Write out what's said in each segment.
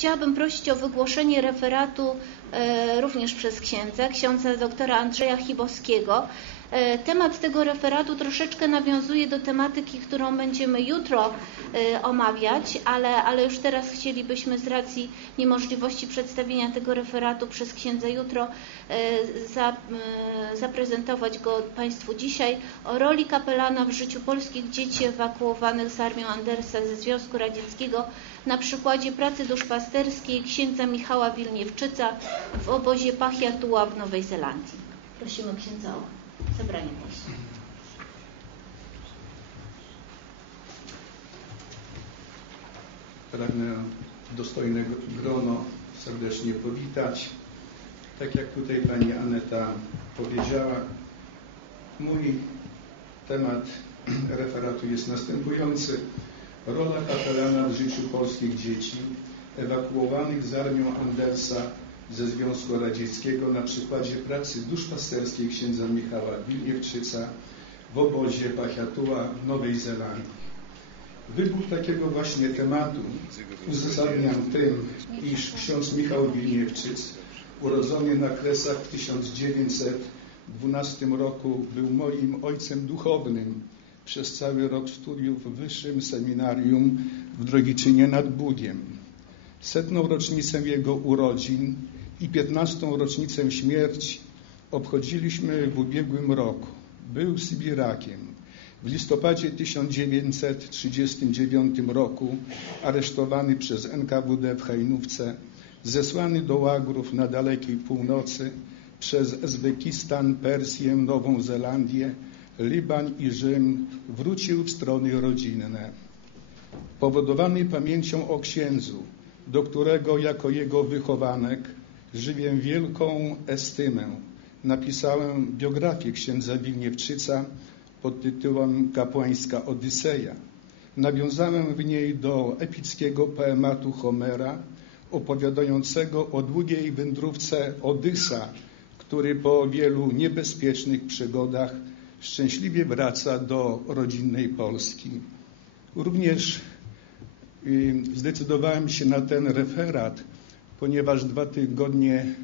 chciałabym prosić o wygłoszenie referatu e, również przez księdza, księdza doktora Andrzeja Chibowskiego. E, temat tego referatu troszeczkę nawiązuje do tematyki, którą będziemy jutro e, omawiać, ale, ale już teraz chcielibyśmy z racji niemożliwości przedstawienia tego referatu przez księdza jutro za, zaprezentować go Państwu dzisiaj o roli kapelana w życiu polskich dzieci ewakuowanych z armią Andersa ze Związku Radzieckiego na przykładzie pracy duszpasterskiej księdza Michała Wilniewczyca w obozie Pachiatua w Nowej Zelandii. Prosimy księdza o zabranie głosu. Pragnę dostojnego grono serdecznie powitać. Tak jak tutaj pani Aneta powiedziała, mój temat referatu jest następujący. Rola kapelana w życiu polskich dzieci ewakuowanych z armią Andersa ze Związku Radzieckiego na przykładzie pracy duszpasterskiej księdza Michała Wilniewczyca w obozie Pachiatua w Nowej Zelandii. Wybór takiego właśnie tematu uzasadniam tym, iż ksiądz Michał Wilniewczyc, urodzony na Kresach w 1912 roku, był moim ojcem duchownym przez cały rok studiów w Wyższym Seminarium w Drogiczynie nad Bugiem. Setną rocznicę jego urodzin i piętnastą rocznicę śmierci obchodziliśmy w ubiegłym roku. Był Sybirakiem. W listopadzie 1939 roku aresztowany przez NKWD w Hajnówce, zesłany do łagrów na dalekiej północy przez Uzbekistan, Persję, Nową Zelandię, Liban i Rzym wrócił w strony rodzinne. Powodowany pamięcią o księdzu, do którego jako jego wychowanek żywię wielką estymę, napisałem biografię księdza Wilniewczyca pod tytułem Kapłańska Odyseja. Nawiązałem w niej do epickiego poematu Homera opowiadającego o długiej wędrówce Odysa, który po wielu niebezpiecznych przygodach szczęśliwie wraca do rodzinnej Polski. Również y, zdecydowałem się na ten referat, ponieważ dwa tygodnie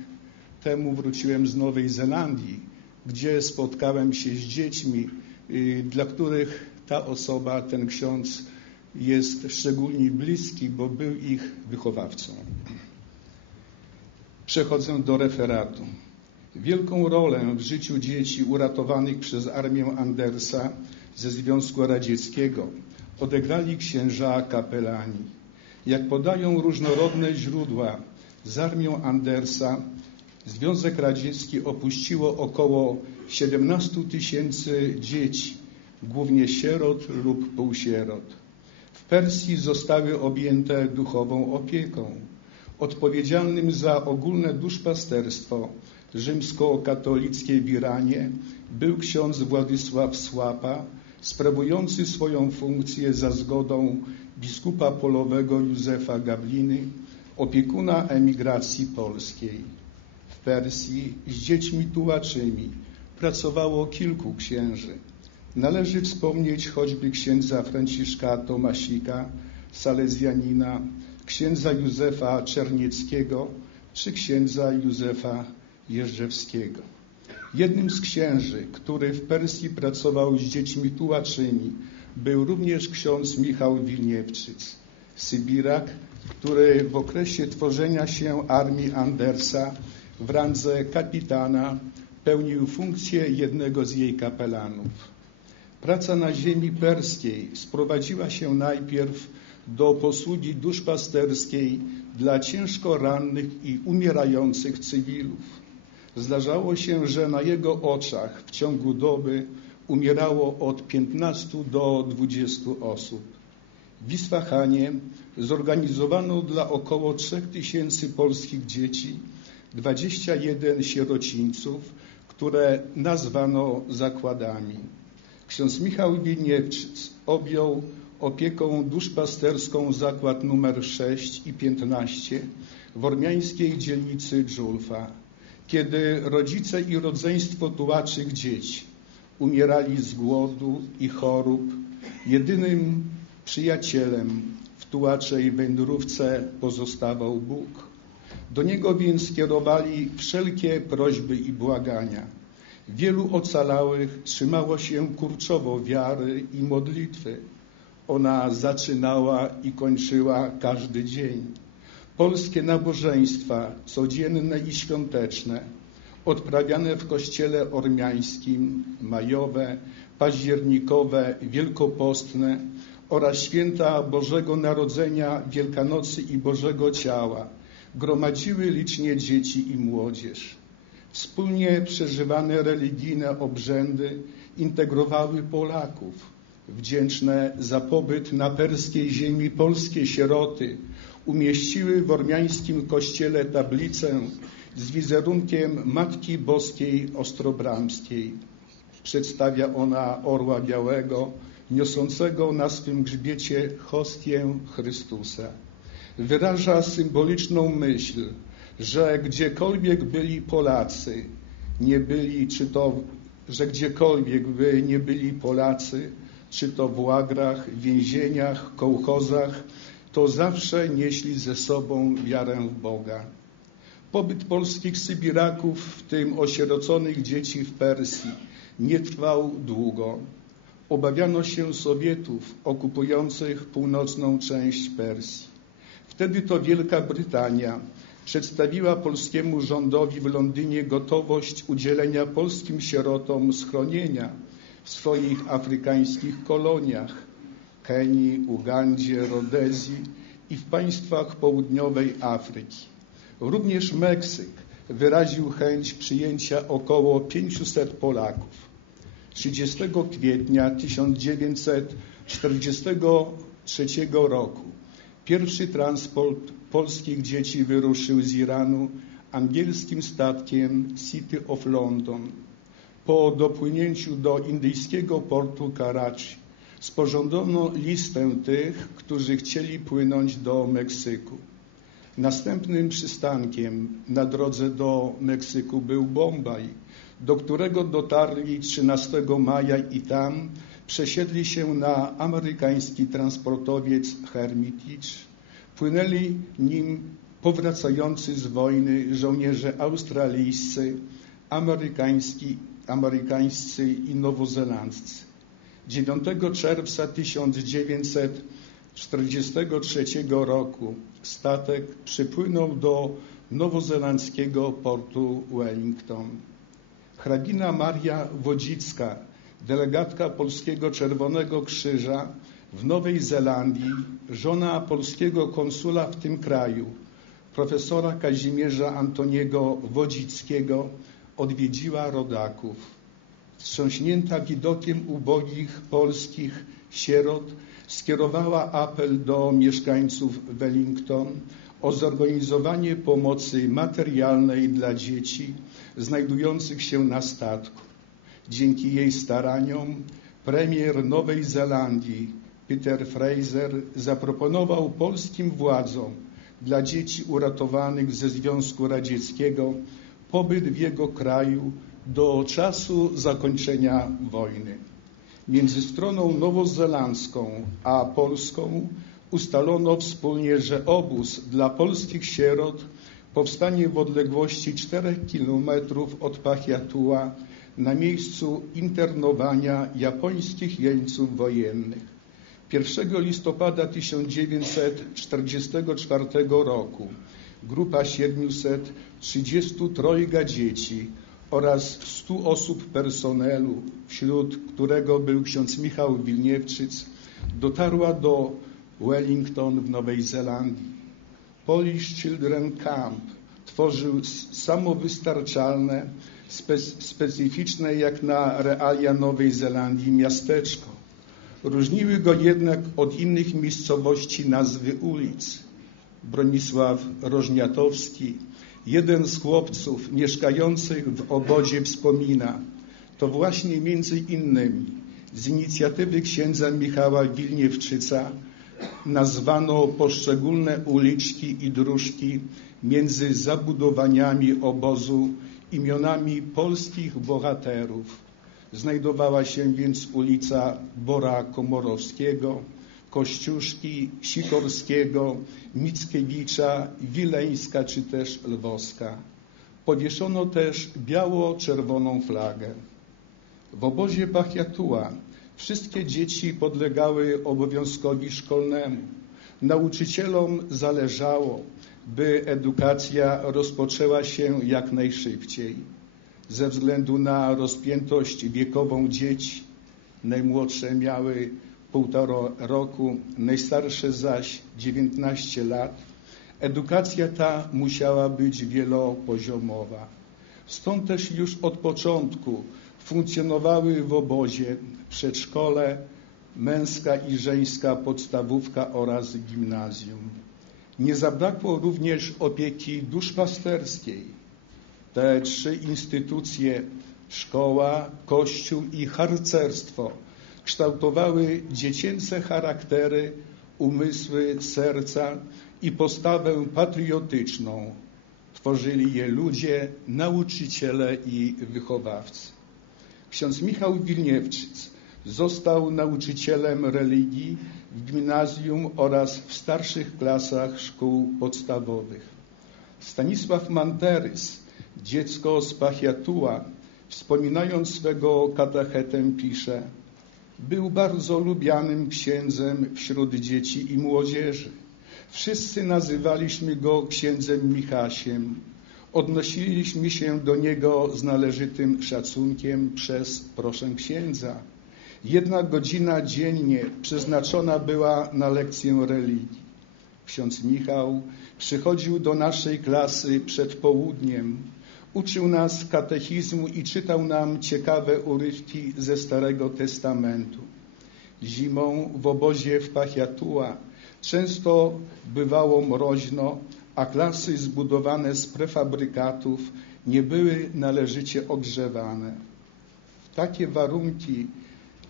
temu wróciłem z Nowej Zelandii, gdzie spotkałem się z dziećmi, y, dla których ta osoba, ten ksiądz jest szczególnie bliski, bo był ich wychowawcą. Przechodzę do referatu. Wielką rolę w życiu dzieci uratowanych przez armię Andersa ze Związku Radzieckiego odegrali księża kapelani. Jak podają różnorodne źródła, z armią Andersa Związek Radziecki opuściło około 17 tysięcy dzieci, głównie sierot lub półsierot. W Persji zostały objęte duchową opieką. Odpowiedzialnym za ogólne duszpasterstwo rzymskokatolickiej w Iranie był ksiądz Władysław Słapa, sprawujący swoją funkcję za zgodą biskupa polowego Józefa Gabliny, opiekuna emigracji polskiej. W Persji z dziećmi tułaczymi pracowało kilku księży. Należy wspomnieć choćby księdza Franciszka Tomasika, salezjanina, księdza Józefa Czernieckiego czy księdza Józefa Jeżdżewskiego. Jednym z księży, który w Persji pracował z dziećmi tułaczymi, był również ksiądz Michał Wilniewczyc, Sybirak, który w okresie tworzenia się armii Andersa w randze kapitana pełnił funkcję jednego z jej kapelanów. Praca na ziemi perskiej sprowadziła się najpierw do posługi duszpasterskiej dla ciężko rannych i umierających cywilów. Zdarzało się, że na jego oczach w ciągu doby umierało od 15 do 20 osób. W Isfahanie zorganizowano dla około 3000 polskich dzieci 21 sierocińców, które nazwano zakładami. Ksiądz Michał Winiewczyc objął opieką duszpasterską zakład numer 6 i 15 w ormiańskiej dzielnicy Dżulfa kiedy rodzice i rodzeństwo tułaczych dzieci umierali z głodu i chorób, jedynym przyjacielem w tułaczej wędrówce pozostawał Bóg. Do Niego więc skierowali wszelkie prośby i błagania. Wielu ocalałych trzymało się kurczowo wiary i modlitwy. Ona zaczynała i kończyła każdy dzień. Polskie nabożeństwa, codzienne i świąteczne, odprawiane w kościele ormiańskim, majowe, październikowe, wielkopostne oraz święta Bożego Narodzenia, Wielkanocy i Bożego Ciała gromadziły licznie dzieci i młodzież. Wspólnie przeżywane religijne obrzędy integrowały Polaków. Wdzięczne za pobyt na perskiej ziemi polskie sieroty umieściły w ormiańskim kościele tablicę z wizerunkiem Matki Boskiej Ostrobramskiej. Przedstawia ona orła białego, niosącego na swym grzbiecie hostię Chrystusa. Wyraża symboliczną myśl, że gdziekolwiek byli Polacy, nie byli, czy to, że gdziekolwiek by nie byli Polacy, czy to w łagrach, więzieniach, kołchozach, to zawsze nieśli ze sobą wiarę w Boga. Pobyt polskich Sybiraków, w tym osieroconych dzieci w Persji, nie trwał długo. Obawiano się Sowietów okupujących północną część Persji. Wtedy to Wielka Brytania przedstawiła polskiemu rządowi w Londynie gotowość udzielenia polskim sierotom schronienia w swoich afrykańskich koloniach Kenii, Ugandzie, Rodezji i w państwach południowej Afryki. Również Meksyk wyraził chęć przyjęcia około 500 Polaków. 30 kwietnia 1943 roku pierwszy transport polskich dzieci wyruszył z Iranu angielskim statkiem City of London. Po dopłynięciu do indyjskiego portu Karachi sporządzono listę tych, którzy chcieli płynąć do Meksyku. Następnym przystankiem na drodze do Meksyku był Bombaj, do którego dotarli 13 maja i tam przesiedli się na amerykański transportowiec Hermitage. Płynęli nim powracający z wojny żołnierze australijscy, amerykański, amerykańscy i nowozelandzcy. 9 czerwca 1943 roku statek przypłynął do nowozelandzkiego portu Wellington. Hrabina Maria Wodzicka, delegatka Polskiego Czerwonego Krzyża w Nowej Zelandii, żona polskiego konsula w tym kraju, profesora Kazimierza Antoniego Wodzickiego, odwiedziła rodaków. Wstrząśnięta widokiem ubogich polskich sierot, skierowała apel do mieszkańców Wellington o zorganizowanie pomocy materialnej dla dzieci znajdujących się na statku. Dzięki jej staraniom premier Nowej Zelandii Peter Fraser zaproponował polskim władzom dla dzieci uratowanych ze Związku Radzieckiego pobyt w jego kraju do czasu zakończenia wojny. Między stroną nowozelandzką a polską ustalono wspólnie, że obóz dla polskich sierot powstanie w odległości 4 kilometrów od Pachiatua na miejscu internowania japońskich jeńców wojennych. 1 listopada 1944 roku grupa 733 dzieci oraz 100 osób personelu, wśród którego był ksiądz Michał Wilniewczyc, dotarła do Wellington w Nowej Zelandii. Polish Children Camp tworzył samowystarczalne, spe specyficzne jak na realia Nowej Zelandii miasteczko. Różniły go jednak od innych miejscowości nazwy ulic. Bronisław Rożniatowski, jeden z chłopców mieszkających w obozie wspomina, to właśnie między innymi z inicjatywy księdza Michała Wilniewczyca nazwano poszczególne uliczki i dróżki między zabudowaniami obozu imionami polskich bohaterów. Znajdowała się więc ulica Bora Komorowskiego, Kościuszki, Sikorskiego, Mickiewicza, Wileńska czy też Lwowska. Powieszono też biało-czerwoną flagę. W obozie Bachiatua wszystkie dzieci podlegały obowiązkowi szkolnemu. Nauczycielom zależało, by edukacja rozpoczęła się jak najszybciej. Ze względu na rozpiętość wiekową dzieci, najmłodsze miały półtora roku, najstarsze zaś 19 lat, edukacja ta musiała być wielopoziomowa. Stąd też już od początku funkcjonowały w obozie przedszkole, męska i żeńska podstawówka oraz gimnazjum. Nie zabrakło również opieki duszpasterskiej. Te trzy instytucje, szkoła, kościół i harcerstwo, kształtowały dziecięce charaktery, umysły, serca i postawę patriotyczną. Tworzyli je ludzie, nauczyciele i wychowawcy. Ksiądz Michał Wilniewczyc został nauczycielem religii w gimnazjum oraz w starszych klasach szkół podstawowych. Stanisław Manterys, dziecko z Pachiatua, wspominając swego katechetę pisze Był bardzo lubianym księdzem wśród dzieci i młodzieży. Wszyscy nazywaliśmy go księdzem Michasiem. Odnosiliśmy się do niego z należytym szacunkiem przez proszę księdza. Jedna godzina dziennie przeznaczona była na lekcję religii. Ksiądz Michał przychodził do naszej klasy przed południem, uczył nas katechizmu i czytał nam ciekawe urywki ze Starego Testamentu. Zimą w obozie w Pachiatua często bywało mroźno, a klasy zbudowane z prefabrykatów nie były należycie ogrzewane. W takie warunki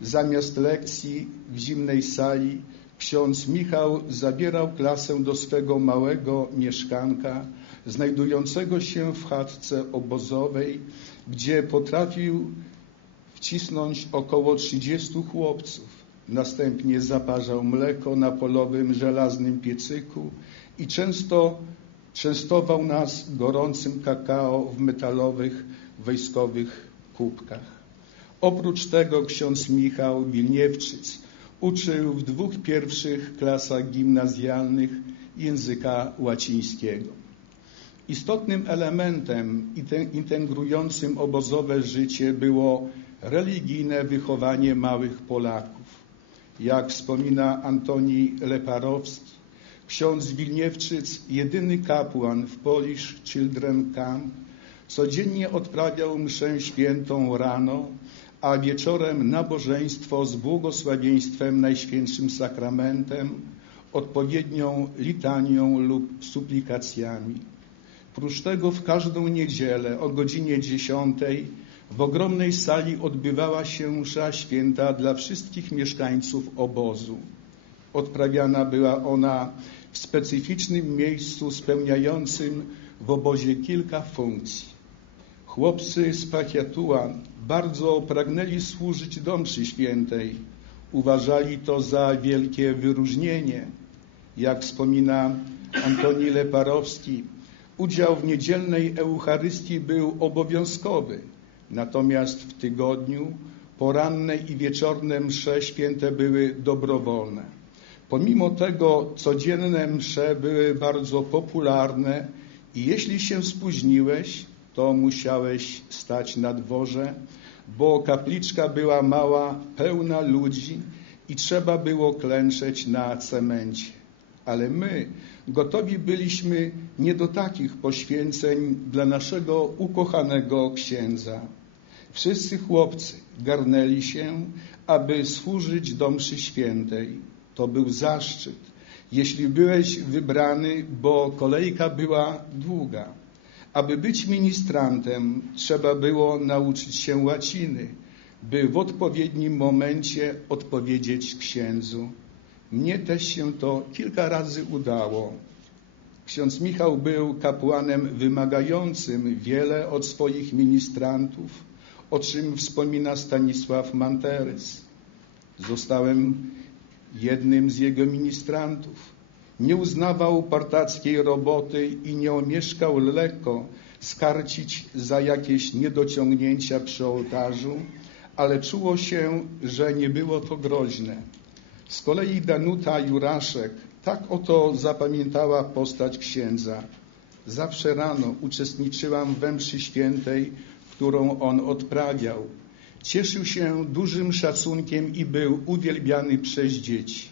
Zamiast lekcji w zimnej sali ksiądz Michał zabierał klasę do swego małego mieszkanka, znajdującego się w chatce obozowej, gdzie potrafił wcisnąć około 30 chłopców. Następnie zaparzał mleko na polowym żelaznym piecyku i często częstował nas gorącym kakao w metalowych wojskowych kubkach. Oprócz tego ksiądz Michał Wilniewczyc uczył w dwóch pierwszych klasach gimnazjalnych języka łacińskiego. Istotnym elementem integrującym obozowe życie było religijne wychowanie małych Polaków. Jak wspomina Antoni Leparowski, ksiądz Wilniewczyc, jedyny kapłan w Polish Children Camp, codziennie odprawiał mszę świętą rano a wieczorem nabożeństwo z błogosławieństwem Najświętszym Sakramentem, odpowiednią litanią lub suplikacjami. Prócz tego w każdą niedzielę o godzinie 10 w ogromnej sali odbywała się msza święta dla wszystkich mieszkańców obozu. Odprawiana była ona w specyficznym miejscu spełniającym w obozie kilka funkcji. Chłopcy z Pachiatua bardzo pragnęli służyć do mszy świętej. Uważali to za wielkie wyróżnienie. Jak wspomina Antoni Leparowski, udział w niedzielnej Eucharystii był obowiązkowy, natomiast w tygodniu poranne i wieczorne msze święte były dobrowolne. Pomimo tego codzienne msze były bardzo popularne i jeśli się spóźniłeś, to musiałeś stać na dworze, bo kapliczka była mała, pełna ludzi i trzeba było klęczeć na cemencie. Ale my gotowi byliśmy nie do takich poświęceń dla naszego ukochanego księdza. Wszyscy chłopcy garnęli się, aby służyć do mszy świętej. To był zaszczyt, jeśli byłeś wybrany, bo kolejka była długa. Aby być ministrantem, trzeba było nauczyć się łaciny, by w odpowiednim momencie odpowiedzieć księdzu. Mnie też się to kilka razy udało. Ksiądz Michał był kapłanem wymagającym wiele od swoich ministrantów, o czym wspomina Stanisław Manterys. Zostałem jednym z jego ministrantów. Nie uznawał partackiej roboty i nie omieszkał lekko skarcić za jakieś niedociągnięcia przy ołtarzu, ale czuło się, że nie było to groźne. Z kolei Danuta Juraszek tak oto zapamiętała postać księdza. Zawsze rano uczestniczyłam we mszy świętej, którą on odprawiał. Cieszył się dużym szacunkiem i był uwielbiany przez dzieci.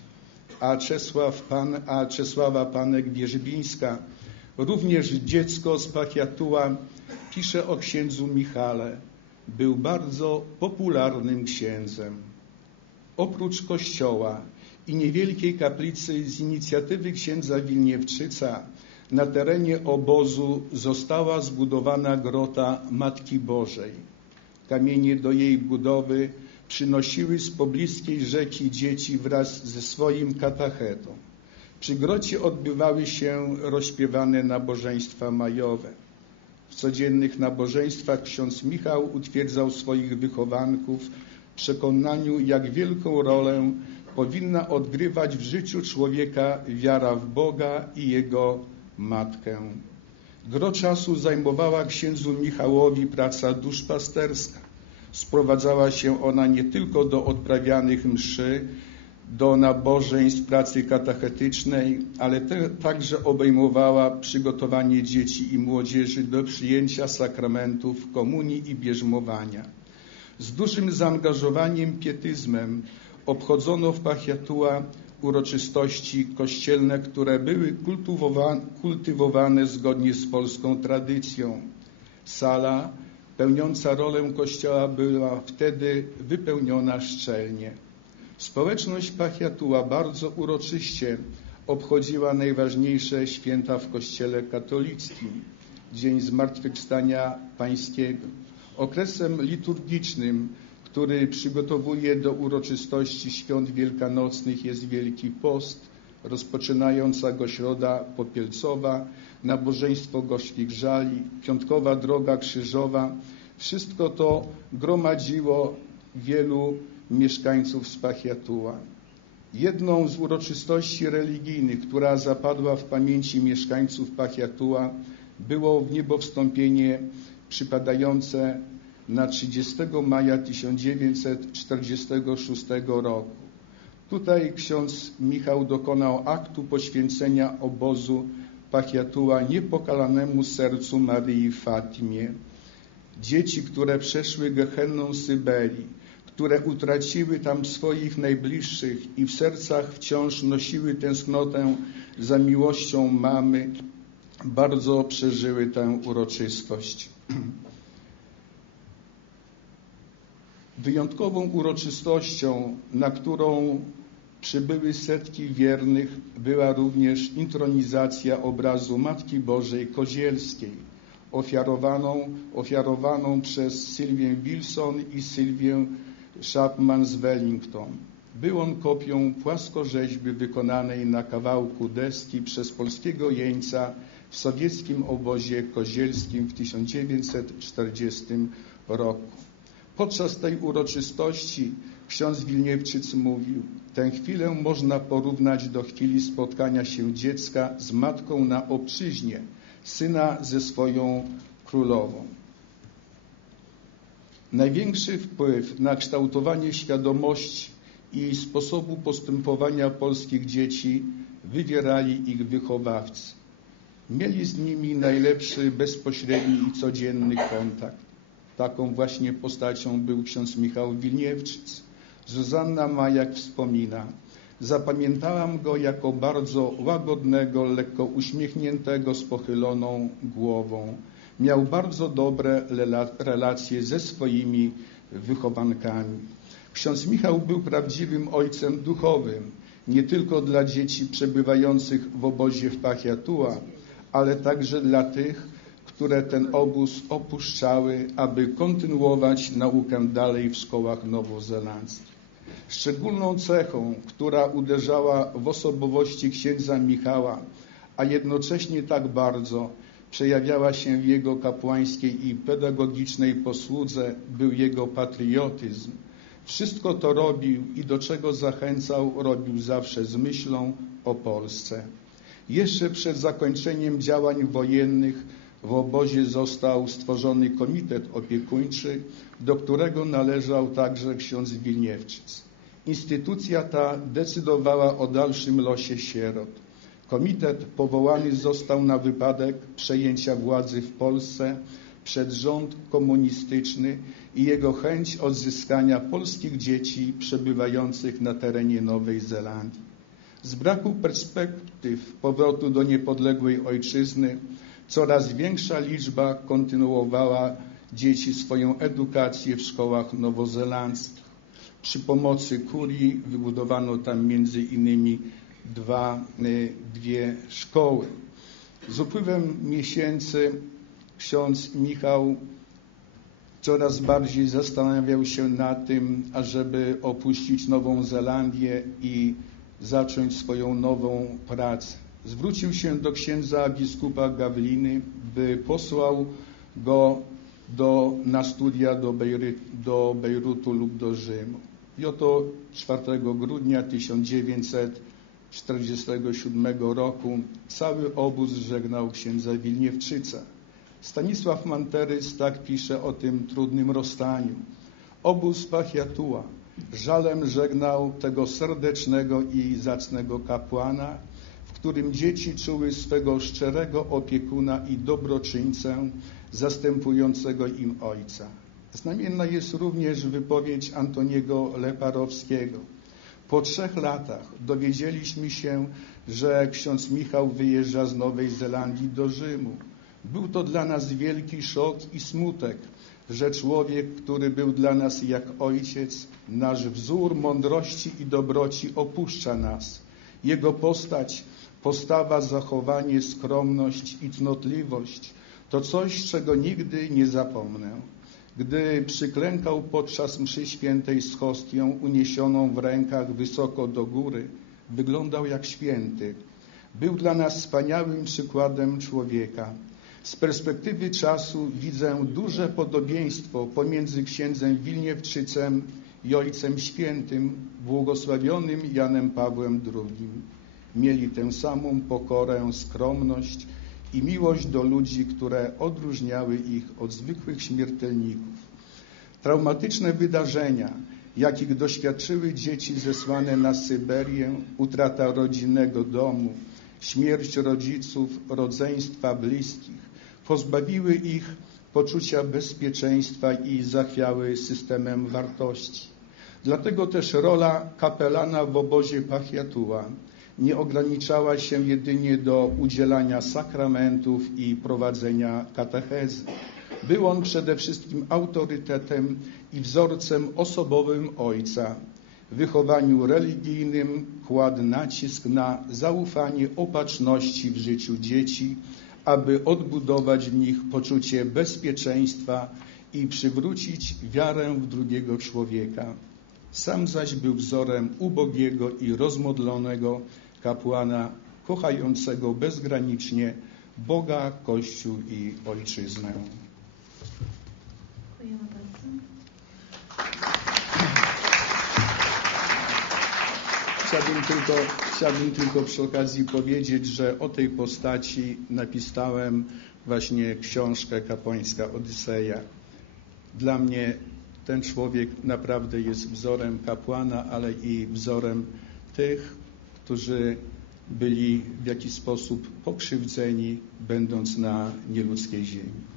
A, Czesław Pan, a Czesława Panek-Wierzbińska, również dziecko z Pachiatuła, pisze o księdzu Michale. Był bardzo popularnym księdzem. Oprócz kościoła i niewielkiej kaplicy z inicjatywy księdza Wilniewczyca na terenie obozu została zbudowana grota Matki Bożej. Kamienie do jej budowy przynosiły z pobliskiej rzeki dzieci wraz ze swoim katachetą. Przy grocie odbywały się rozśpiewane nabożeństwa majowe. W codziennych nabożeństwach ksiądz Michał utwierdzał swoich wychowanków w przekonaniu, jak wielką rolę powinna odgrywać w życiu człowieka wiara w Boga i Jego Matkę. Gro czasu zajmowała księdzu Michałowi praca duszpasterska. Sprowadzała się ona nie tylko do odprawianych mszy, do nabożeństw pracy katachetycznej, ale te, także obejmowała przygotowanie dzieci i młodzieży do przyjęcia sakramentów komunii i bierzmowania. Z dużym zaangażowaniem, pietyzmem obchodzono w Pachiatua uroczystości kościelne, które były kultywowane zgodnie z polską tradycją. Sala pełniąca rolę kościoła była wtedy wypełniona szczelnie. Społeczność Pachiatua bardzo uroczyście obchodziła najważniejsze święta w kościele katolickim. Dzień Zmartwychwstania Pańskiego. Okresem liturgicznym który przygotowuje do uroczystości świąt wielkanocnych jest Wielki Post, rozpoczynająca go Środa Popielcowa, nabożeństwo gorzkich żali, piątkowa droga krzyżowa. Wszystko to gromadziło wielu mieszkańców Spachiatuła. Jedną z uroczystości religijnych, która zapadła w pamięci mieszkańców Pachiatuła, było w niebowstąpienie przypadające na 30 maja 1946 roku. Tutaj ksiądz Michał dokonał aktu poświęcenia obozu Pachiatuła niepokalanemu sercu Maryi Fatimie. Dzieci, które przeszły gehenną Syberii, które utraciły tam swoich najbliższych i w sercach wciąż nosiły tęsknotę za miłością mamy, bardzo przeżyły tę uroczystość. Wyjątkową uroczystością, na którą przybyły setki wiernych, była również intronizacja obrazu Matki Bożej Kozielskiej, ofiarowaną, ofiarowaną przez Sylwię Wilson i Sylwię Chapman z Wellington. Był on kopią płaskorzeźby wykonanej na kawałku deski przez polskiego jeńca w sowieckim obozie kozielskim w 1940 roku. Podczas tej uroczystości ksiądz Wilniewczyc mówił, tę chwilę można porównać do chwili spotkania się dziecka z matką na obczyźnie, syna ze swoją królową. Największy wpływ na kształtowanie świadomości i sposobu postępowania polskich dzieci wywierali ich wychowawcy. Mieli z nimi najlepszy, bezpośredni i codzienny kontakt. Taką właśnie postacią był ksiądz Michał Wilniewczyc. Zuzanna Majak wspomina, zapamiętałam go jako bardzo łagodnego, lekko uśmiechniętego, z pochyloną głową. Miał bardzo dobre relacje ze swoimi wychowankami. Ksiądz Michał był prawdziwym ojcem duchowym, nie tylko dla dzieci przebywających w obozie w Pachiatua, ale także dla tych, które ten obóz opuszczały, aby kontynuować naukę dalej w szkołach nowozelandzkich. Szczególną cechą, która uderzała w osobowości księdza Michała, a jednocześnie tak bardzo przejawiała się w jego kapłańskiej i pedagogicznej posłudze, był jego patriotyzm. Wszystko to robił i do czego zachęcał, robił zawsze z myślą o Polsce. Jeszcze przed zakończeniem działań wojennych w obozie został stworzony komitet opiekuńczy, do którego należał także ksiądz Wilniewczyc. Instytucja ta decydowała o dalszym losie sierot. Komitet powołany został na wypadek przejęcia władzy w Polsce przez rząd komunistyczny i jego chęć odzyskania polskich dzieci przebywających na terenie Nowej Zelandii. Z braku perspektyw powrotu do niepodległej ojczyzny coraz większa liczba kontynuowała dzieci swoją edukację w szkołach nowozelandzkich. Przy pomocy kurii wybudowano tam między innymi dwa, dwie szkoły. Z upływem miesięcy ksiądz Michał coraz bardziej zastanawiał się nad tym, ażeby opuścić Nową Zelandię i zacząć swoją nową pracę. Zwrócił się do księdza biskupa Gawliny, by posłał go do, na studia do, Bejry, do Bejrutu lub do Rzymu. I oto 4 grudnia 1947 roku cały obóz żegnał księdza Wilniewczyca. Stanisław Manterys tak pisze o tym trudnym rozstaniu. Obóz Pachiatua żalem żegnał tego serdecznego i zacnego kapłana, którym dzieci czuły swego szczerego opiekuna i dobroczyńcę zastępującego im ojca. Znamienna jest również wypowiedź Antoniego Leparowskiego. Po trzech latach dowiedzieliśmy się, że ksiądz Michał wyjeżdża z Nowej Zelandii do Rzymu. Był to dla nas wielki szok i smutek, że człowiek, który był dla nas jak ojciec, nasz wzór mądrości i dobroci opuszcza nas. Jego postać, postawa, zachowanie, skromność i cnotliwość to coś, czego nigdy nie zapomnę. Gdy przyklękał podczas mszy świętej z hostią uniesioną w rękach wysoko do góry, wyglądał jak święty. Był dla nas wspaniałym przykładem człowieka. Z perspektywy czasu widzę duże podobieństwo pomiędzy księdzem Wilniewczycem i Ojcem Świętym, błogosławionym Janem Pawłem II. Mieli tę samą pokorę, skromność i miłość do ludzi, które odróżniały ich od zwykłych śmiertelników. Traumatyczne wydarzenia, jakich doświadczyły dzieci zesłane na Syberię, utrata rodzinnego domu, śmierć rodziców, rodzeństwa, bliskich, pozbawiły ich poczucia bezpieczeństwa i zachwiały systemem wartości. Dlatego też rola kapelana w obozie Pachiatua nie ograniczała się jedynie do udzielania sakramentów i prowadzenia katechezy. Był on przede wszystkim autorytetem i wzorcem osobowym ojca. W wychowaniu religijnym kładł nacisk na zaufanie opatrzności w życiu dzieci, aby odbudować w nich poczucie bezpieczeństwa i przywrócić wiarę w drugiego człowieka. Sam zaś był wzorem ubogiego i rozmodlonego kapłana, kochającego bezgranicznie Boga, Kościół i Ojczyznę. Dziękujemy bardzo. Chciałbym tylko, chciałbym tylko przy okazji powiedzieć, że o tej postaci napisałem właśnie książkę kapłańska Odyseja. Dla mnie ten człowiek naprawdę jest wzorem kapłana, ale i wzorem tych, którzy byli w jakiś sposób pokrzywdzeni, będąc na nieludzkiej ziemi.